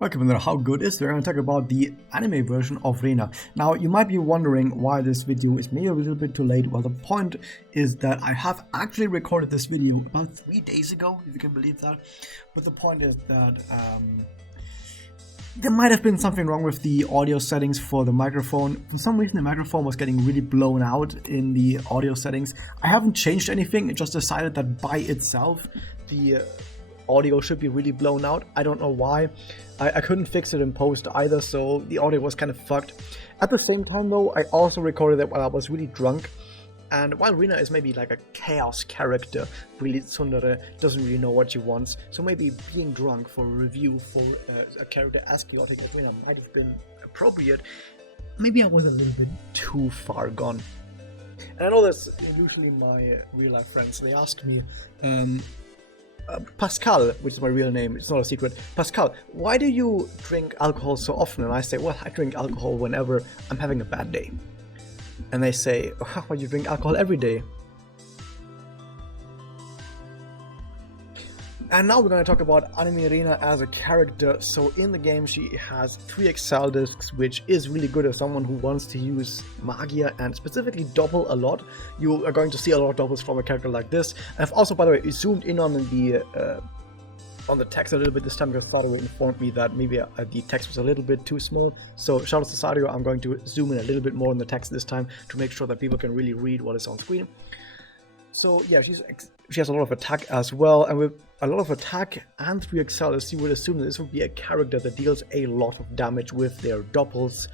Welcome there, how good is there? I'm going to talk about the anime version of Rena. Now, you might be wondering why this video is maybe a little bit too late. Well, the point is that I have actually recorded this video about 3 days ago, if you can believe that. But the point is that there might have been something wrong with the audio settings for the microphone. For some reason, the microphone was getting really blown out in the audio settings. I haven't changed anything, it just decided that by itself, the audio should be really blown out. I don't know why. I couldn't fix it in post either, so the audio was kind of fucked. At the same time though, I also recorded it while I was really drunk. And while Rena is maybe like a chaos character, really tsundere, doesn't really know what she wants, so maybe being drunk for a review for a character as chaotic as Rena might have been appropriate. Maybe I was a little bit too far gone. And I know that's usually my real life friends. They ask me, Pascal, which is my real name, it's not a secret. Pascal, why do you drink alcohol so often? And I say, well, I drink alcohol whenever I'm having a bad day. And they say, oh, well, you drink alcohol every day. And now we're going to talk about Anime Rena as a character. So in the game she has 3 Excel discs, which is really good as someone who wants to use Magia and specifically doppel a lot. You are going to see a lot of doppels from a character like this. I've also, by the way, zoomed in on the text a little bit this time because Tharu informed me that maybe the text was a little bit too small. So shout out to Sario, I'm going to zoom in a little bit more on the text this time to make sure that people can really read what is on screen. So yeah, she has a lot of attack as well, and with a lot of attack and 3 Excellus, you would assume that this would be a character that deals a lot of damage with their doppels.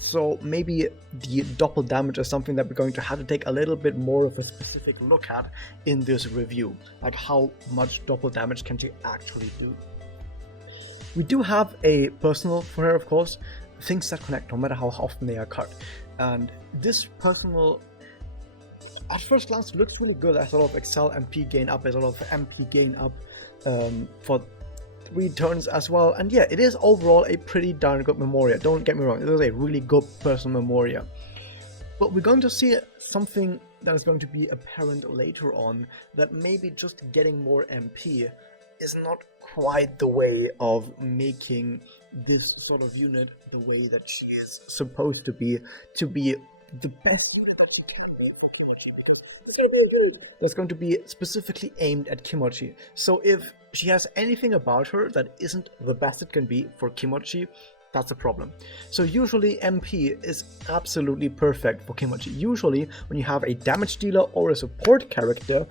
So maybe the doppel damage is something that we're going to have to take a little bit more of a specific look at in this review. Like how much doppel damage can she actually do. We do have a personal for her, of course, things that connect no matter how often they are cut. And this personal at first glance looks really good. There's a lot of Excel MP gain up, there's a lot of MP gain up for 3 turns as well. And yeah, it is overall a pretty darn good Memoria, don't get me wrong, it is a really good personal Memoria. But we're going to see something that is going to be apparent later on, that maybe just getting more MP is not quite the way of making this sort of unit the way that she is supposed to be the best that's going to be specifically aimed at Kimochi. So if she has anything about her that isn't the best it can be for Kimochi, that's a problem. So usually MP is absolutely perfect for Kimochi. Usually when you have a damage dealer or a support character,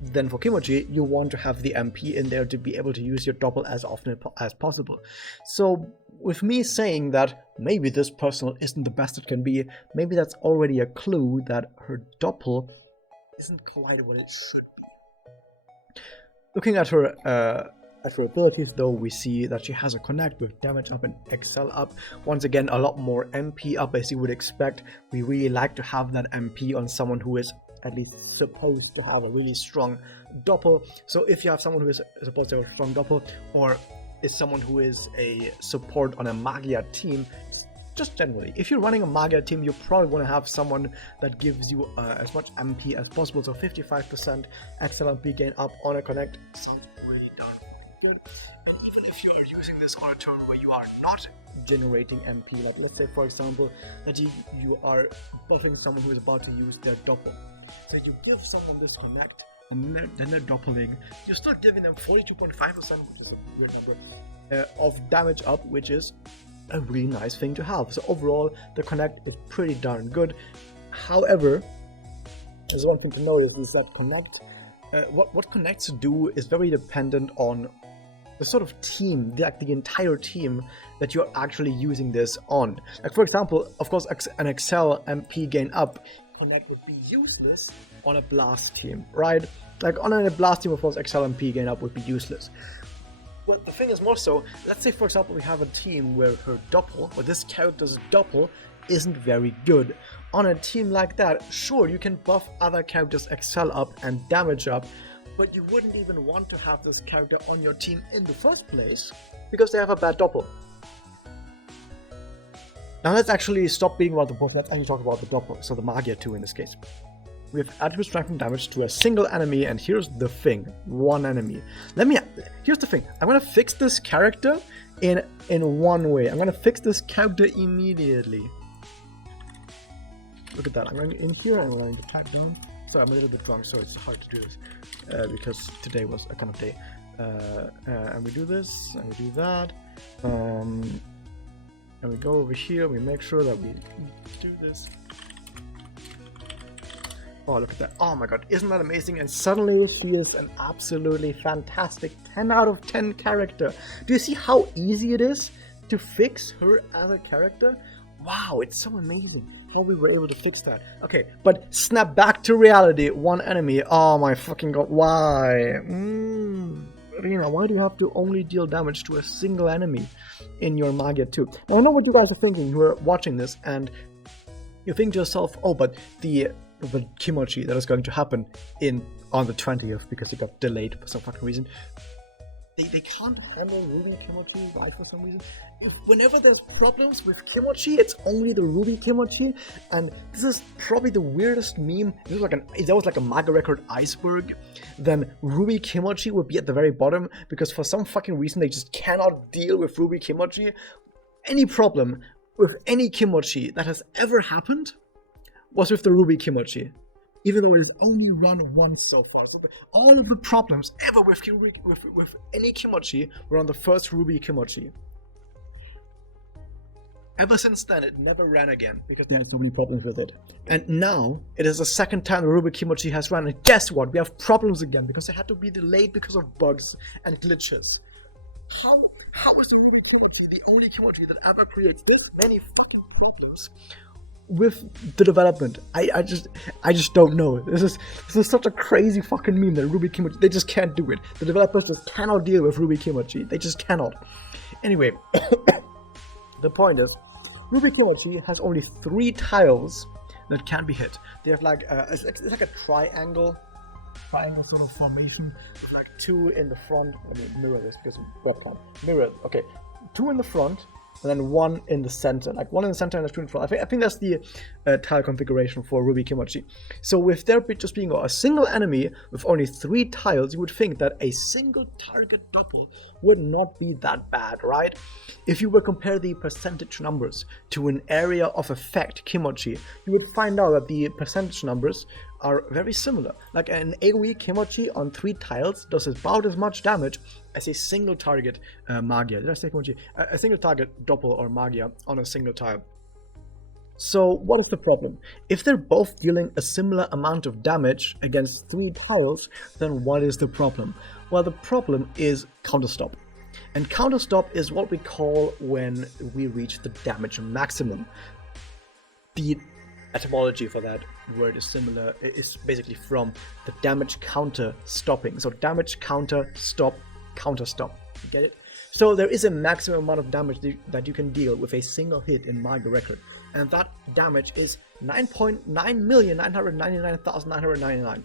then for Kimochi you want to have the MP in there to be able to use your doppel as often as possible. So with me saying that maybe this personal isn't the best it can be, maybe that's already a clue that her doppel isn't quite what it should be. Looking at her abilities though, we see that she has a connect with damage up and Excel up. Once again, a lot more MP up as you would expect. We really like to have that MP on someone who is at least supposed to have a really strong doppel. So if you have someone who is supposed to have a strong doppel, or is someone who is a support on a Magia team, just generally, if you're running a Magia team, you probably want to have someone that gives you as much MP as possible. So 55% Excel MP gain up on a connect sounds really darn good. And even if you are using this on a turn where you are not generating MP, like let's say for example that you are buffing someone who is about to use their doppel. So you give someone this connect and then they're doppling, you're still giving them 42.5%, which is a weird number, of damage up, which is a really nice thing to have. So overall the connect is pretty darn good. However, there's one thing to notice is that connect, what connects do is very dependent on the sort of team, like the entire team that you're actually using this on. Like for example, of course, an Excel MP gain up connect would be useless on a blast team, right? Like on a blast team, of course, Excel MP gain up would be useless. But the thing is more so, let's say for example we have a team where her doppel, or this character's doppel, isn't very good. On a team like that, sure, you can buff other characters' Excel up and damage up, but you wouldn't even want to have this character on your team in the first place because they have a bad doppel. Now let's actually stop beating about the buff, let's actually talk about the doppel, so the Magia 2 in this case. We have added strength and damage to a single enemy, and here's the thing, one enemy. Here's the thing, I'm gonna fix this character in one way. I'm gonna fix this character immediately. Look at that. I'm going in here. I'm going to type down. Sorry, I'm a little bit drunk, so it's hard to do this because today was a kind of day. And we do this, and we do that, and we go over here. We make sure that we do this. Oh, look at that. Oh my god, isn't that amazing? And suddenly she is an absolutely fantastic 10 out of 10 character. Do you see how easy it is to fix her as a character? Wow, it's so amazing how we were able to fix that. Okay, but snap back to reality. One enemy. Oh my fucking god, why? Rena, why do you have to only deal damage to a single enemy in your Magia 2? Now, I know what you guys are thinking who are watching this, and you think to yourself, oh, but the Kimochi that is going to happen on the 20th because it got delayed for some fucking reason. They can't handle Ruby Kimochi right for some reason. Whenever there's problems with Kimochi, it's only the Ruby Kimochi, and this is probably the weirdest meme. If there was like a Maga record iceberg, then Ruby Kimochi would be at the very bottom because for some fucking reason they just cannot deal with Ruby Kimochi. Any problem with any Kimochi that has ever happened was with the Ruby Kimochi, even though it has only run once so far. So all of the problems ever with any Kimochi were on the first Ruby Kimochi. Ever since then, it never ran again because there are so many problems with it. And now, it is the second time the Ruby Kimochi has run, and guess what? We have problems again because it had to be delayed because of bugs and glitches. How is the Ruby Kimochi the only Kimochi that ever creates this many fucking problems with the development? I just don't know. This is such a crazy fucking meme that Ruby Kimochi, they just can't do it. The developers just cannot deal with Ruby Kimochi. They just cannot. Anyway, the point is, Ruby Kimochi has only 3 tiles that can be hit. They have like it's like a triangle sort of formation with like 2 in the front. Let me mirror this because of webcam. Mirror. Okay, 2 in the front. And then 1 in the center, like 1 in the center and 2 in front. I think that's the tile configuration for Ruby Kimochi. So with there just being a single enemy with only 3 tiles, you would think that a single target doppel would not be that bad, right? If you were to compare the percentage numbers to an area of effect Kimochi, you would find out that the percentage numbers are very similar. Like an AoE Kimochi on 3 tiles does about as much damage as a single target Magia. Did I say Kimochi? A single target doppel or Magia on a single tile. So what is the problem? If they're both dealing a similar amount of damage against 3 tiles, then what is the problem? Well, the problem is counterstop. And counterstop is what we call when we reach the damage maximum. The etymology for that word is similar. It's basically from the damage counter stopping. So damage counter stop, counter stop. You get it? So there is a maximum amount of damage that you can deal with a single hit in Maga record, and that damage is 9,999,999.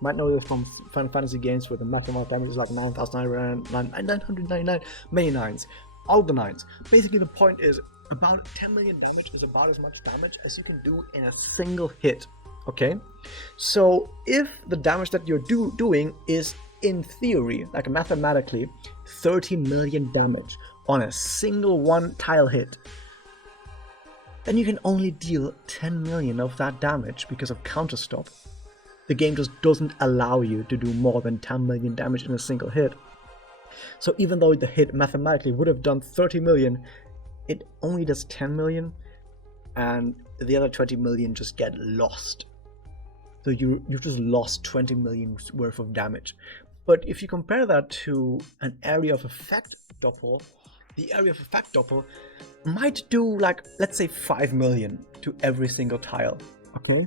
Might know this from Final Fantasy games where the maximum amount of damage is like 9,999, many nines, all the nines. Basically the point is about 10 million damage is about as much damage as you can do in a single hit. Okay, so if the damage that you're doing is in theory, like mathematically, 30 million damage on a single 1 tile hit, then you can only deal 10 million of that damage because of counterstop. The game just doesn't allow you to do more than 10 million damage in a single hit. So even though the hit mathematically would have done 30 million, it only does 10 million, and the other 20 million just get lost. So you've just lost 20 million worth of damage. But if you compare that to an area of effect doppel, the area of effect doppel might do like, let's say 5 million to every single tile, okay?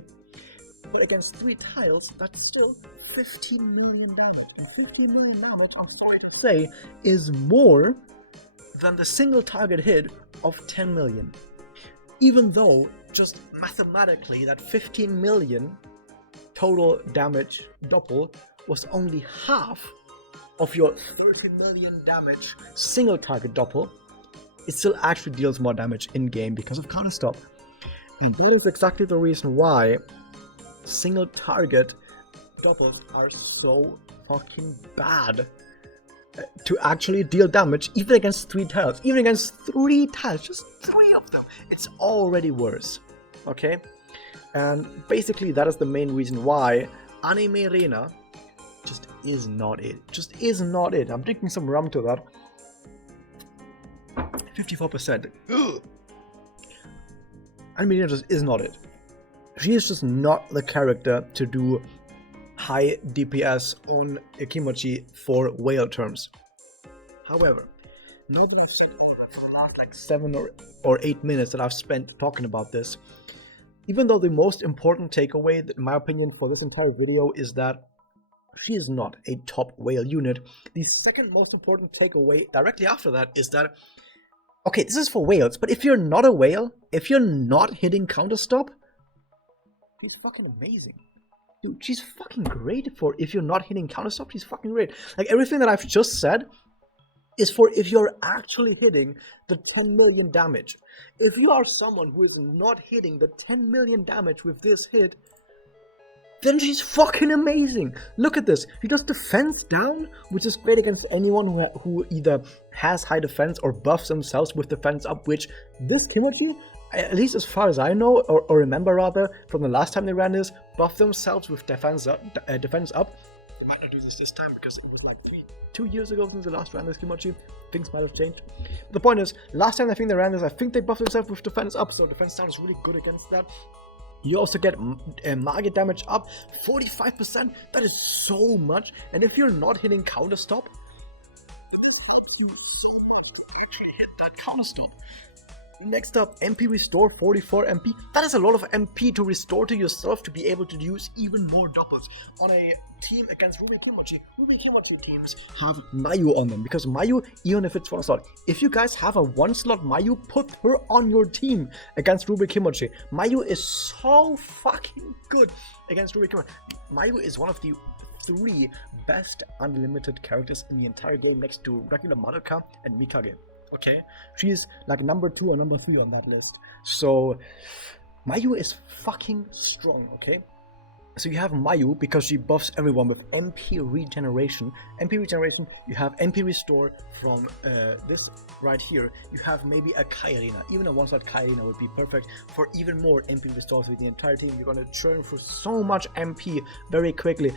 But against 3 tiles, that's still 15 million damage. And 15 million damage, I'm sorry to say, is more than the single target hit of 10 million. Even though, just mathematically, that 15 million total damage doppel was only half of your 30 million damage single target doppel, it still actually deals more damage in game because of counterstop. And that is exactly the reason why single target doppels are so fucking bad. to actually deal damage, even against 3 tiles. Even against 3 tiles, just 3 of them, it's already worse. Okay? And basically that is the main reason why Anime Rena just is not it. Just is not it. I'm drinking some rum to that. 54%. Ugh. Anime Rena just is not it. She is just not the character to do high DPS on Kimochi for whale terms. However, now that I've said for the last like 7 or 8 minutes that I've spent talking about this, even though the most important takeaway, in my opinion, for this entire video is that she is not a top whale unit, the second most important takeaway directly after that is that, okay, this is for whales, but if you're not a whale, if you're not hitting counterstop, she's fucking amazing. Dude, she's fucking great for if you're not hitting counterstop, she's fucking great. Like, everything that I've just said is for if you're actually hitting the 10 million damage. If you are someone who is not hitting the 10 million damage with this hit, then she's fucking amazing. Look at this. She does defense down, which is great against anyone who either has high defense or buffs themselves with defense up, which this Kimochi, at least as far as I know, or remember rather, from the last time they ran this, buff themselves with defense up. They might not do this time because it was like 2 years ago since the last ran this Kimochi. Things might have changed. But the point is, last time I think they ran this, I think they buffed themselves with defense up, so defense down is really good against that. You also get Magia damage up, 45%. That is so much. And if you're not hitting counterstop, actually hit that counterstop. Next up, MP Restore, 44 MP. That is a lot of MP to restore to yourself to be able to use even more doppels. On a team against Ruby Kimochi teams have Mayu on them, because Mayu, even if it's 1 slot, if you guys have a 1 slot Mayu, put her on your team against Ruby Kimochi. Mayu is so fucking good against Ruby Kimochi. Mayu is one of the 3 best unlimited characters in the entire game, next to regular Madoka and Mikage. Okay, she's like number 2 or number 3 on that list. So Mayu is fucking strong. Okay, so you have Mayu because she buffs everyone with MP regeneration. MP regeneration, you have MP restore from this right here. You have maybe a Kairina. Even a 1-slot Kairina would be perfect for even more MP restores with the entire team. You're gonna churn through so much MP very quickly.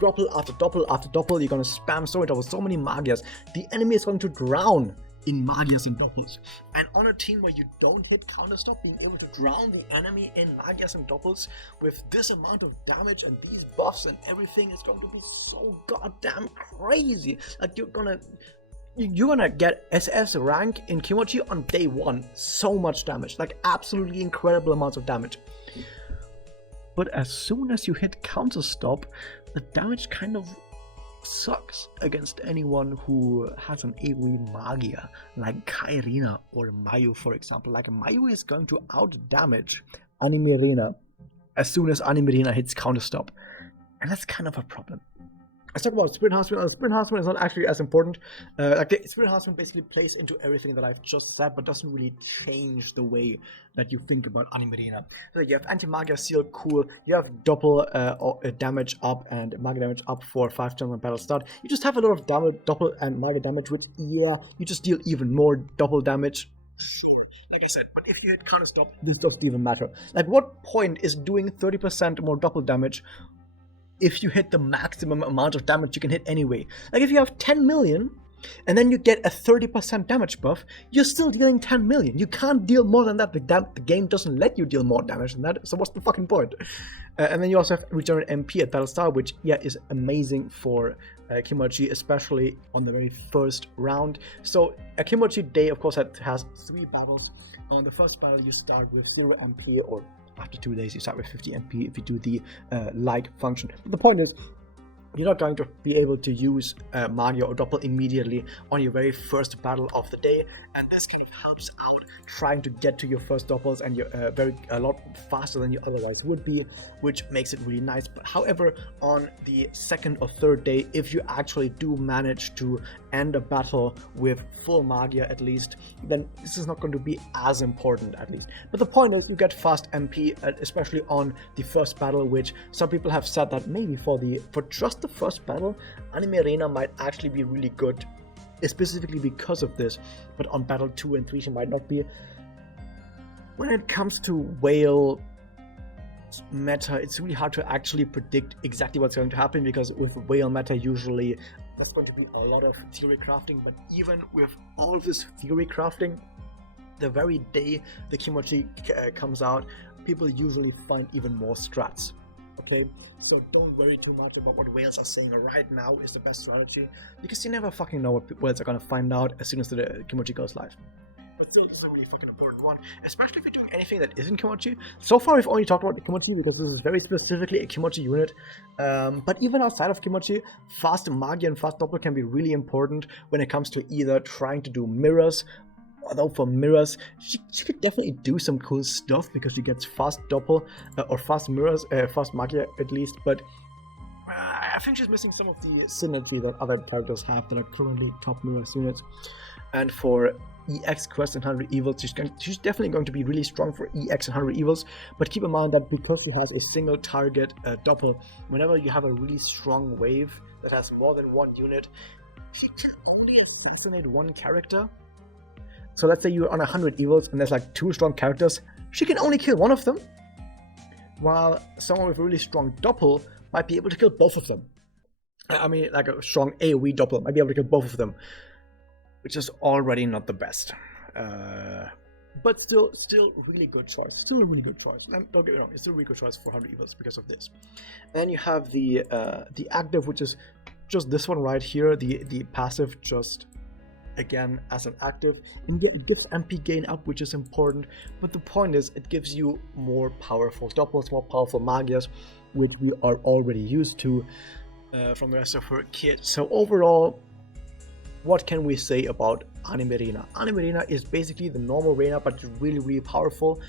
Doppel after doppel after doppel. You're gonna spam so many Magias. The enemy is going to drown in Magias and doppels. And on a team where you don't hit counterstop, being able to drown the enemy in Magias and doppels with this amount of damage and these buffs and everything is going to be so goddamn crazy. Like, you're gonna get SS rank in Kimochi on day 1. So much damage, like absolutely incredible amounts of damage. But as soon as you hit counterstop, the damage kind of sucks against anyone who has an AoE Magia, like Kairina or Mayu, for example. Like, Mayu is going to out-damage Anime Rena as soon as Anime Rena hits counterstop. And that's kind of a problem. Let's talk about Spirit Enhancement. Spirit Enhancement is not actually as important. Like, the Spirit Enhancement basically plays into everything that I've just said, but doesn't really change the way that you think about Anime Rena. So you have Anti-Magia Seal, cool. You have doppel damage up and Magia damage up for 5 turns on battle start. You just have a lot of doppel and Magia damage, which, yeah, you just deal even more double damage. Sure. Like I said, but if you hit counterstop, this doesn't even matter. Like, what point is doing 30% more double damage if you hit the maximum amount of damage you can hit anyway? Like, if you have 10 million and then you get a 30% damage buff, you're still dealing 10 million. You can't deal more than that. The game doesn't let you deal more damage than that, so what's the fucking point? And then you also have Regenerate MP at Battlestar, which, yeah, is amazing for Kimochi, especially on the very first round. So a Kimochi day, of course, has 3 battles. On the first battle, you start with 0 MP, or after 2 days, you start with 50 MP if you do the like function. But the point is, you're not going to be able to use Magia or Doppel immediately on your very first battle of the day, and this kind of helps out trying to get to your first Doppels and you're a lot faster than you otherwise would be, which makes it really nice. But however, on the second or third day, if you actually do manage to end a battle with full Magia at least, then this is not going to be as important, at least. But the point is, you get fast MP, especially on the first battle, which some people have said that maybe for just the first battle, Anime Rena might actually be really good specifically because of this, but on battle 2 and 3 she might not be. When it comes to whale meta, it's really hard to actually predict exactly what's going to happen, because with whale meta usually there's going to be a lot of theory crafting, but even with all this theory crafting, the very day the Kimochi comes out, people usually find even more strats. Okay, so don't worry too much about what whales are saying right now is the best strategy, because you never fucking know what whales are gonna find out as soon as the Kimochi goes live. But still, this is a really fucking important one, especially if you're doing anything that isn't Kimochi. So far, we've only talked about the Kimochi because this is very specifically a Kimochi unit. But even outside of Kimochi, fast Magia and fast Doppel can be really important when it comes to either trying to do mirrors. Although for mirrors, she could definitely do some cool stuff because she gets fast Doppel or fast mirrors, fast Magia at least. But I think she's missing some of the synergy that other characters have that are currently top mirrors units. And for EX Quest and 100 Evils, she's definitely going to be really strong for EX and 100 Evils, but keep in mind that because she has a single target Doppel, whenever you have a really strong wave that has more than one unit, she can only assassinate one character. So let's say you're on 100 Evils and there's like 2 strong characters, she can only kill one of them, while someone with a really strong Doppel might be able to kill both of them. I mean, like a strong AoE Doppel might be able to kill both of them, which is already not the best. But still really good choice. Still a really good choice. Don't get me wrong, it's still a really good choice for 100 Evils because of this. And you have the active, which is just this one right here, the passive, just again as an active. And it gives MP gain up, which is important, but the point is it gives you more powerful Doppels, more powerful Magias, which we are already used to from the rest of her kit. So overall, what can we say about Anime Rena? Anime Rena is basically the normal Rena, but really powerful.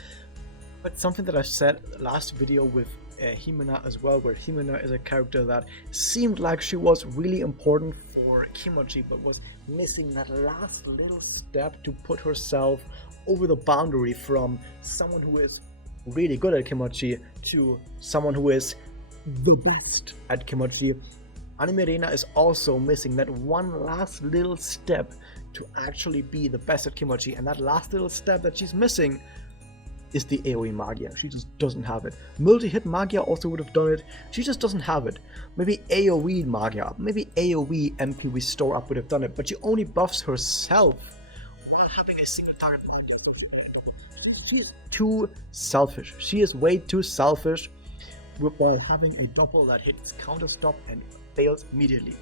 But something that I said last video with Himena as well, where Himena is a character that seemed like she was really important for Kimochi, but was missing that last little step to put herself over the boundary from someone who is really good at Kimochi to someone who is the best at Kimochi. Anime Rena is also missing that one last little step to actually be the best at Kimochi, and that last little step that she's missing is the AoE Magia. She just doesn't have it. Multi-hit Magia also would have done it. She just doesn't have it. Maybe AoE Magia up, maybe AoE MP Restore up would have done it, but she only buffs herself while having a single target Magia. She's too selfish. She is way too selfish while having a Doppel that hits counter stop and fails immediately.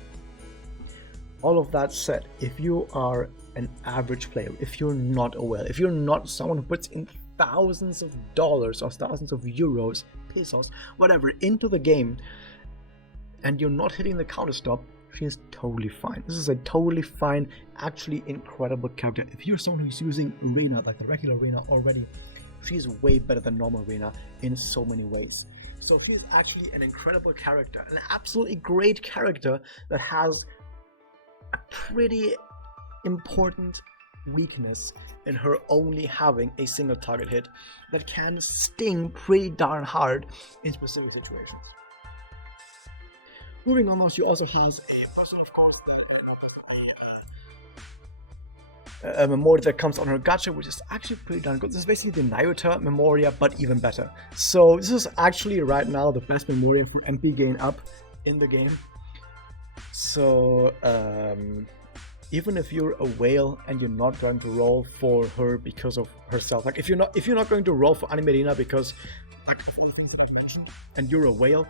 All of that said, if you are an average player, if you're not a whale, if you're not someone who puts in thousands of dollars or thousands of euros, pesos, whatever, into the game, and you're not hitting the counter stop, she is totally fine. This is a totally fine, actually incredible character. If you're someone who's using Rena, like the regular Rena already, she's way better than normal Rena in so many ways. So she is actually an incredible character, an absolutely great character that has a pretty important weakness in her only having a single target hit that can sting pretty darn hard in specific situations. Moving on, she also has a person, of course, a memoria that comes on her gacha, which is actually pretty darn good. This is basically the Nayuta memoria, but even better. So this is actually right now the best memoria for MP gain up in the game. So even if you're a whale and you're not going to roll for her because of herself, like if you're not going to roll for Anime Rena because like of all things that I mentioned, and you're a whale,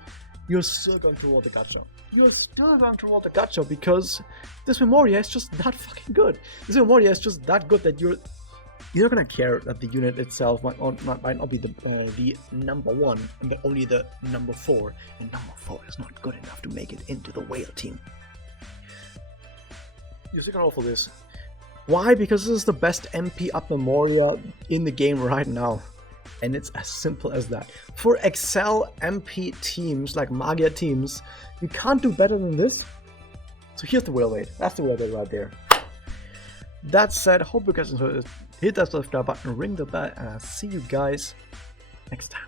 you're still going to roll the gacha. You're still going to roll the gacha because this memoria is just that fucking good. This memoria is just that good that you're not gonna care that the unit itself might not be the number 1 and only the number 4, and number 4 is not good enough to make it into the whale team. You're still gonna roll for this. Why? Because this is the best MP up memoria in the game right now. And it's as simple as that. For Excel MP teams, like Magia teams, you can't do better than this. So here's the whale weight. That's the whale weight right there. That said, hope you guys enjoyed it. Hit that subscribe button, ring the bell, and I'll see you guys next time.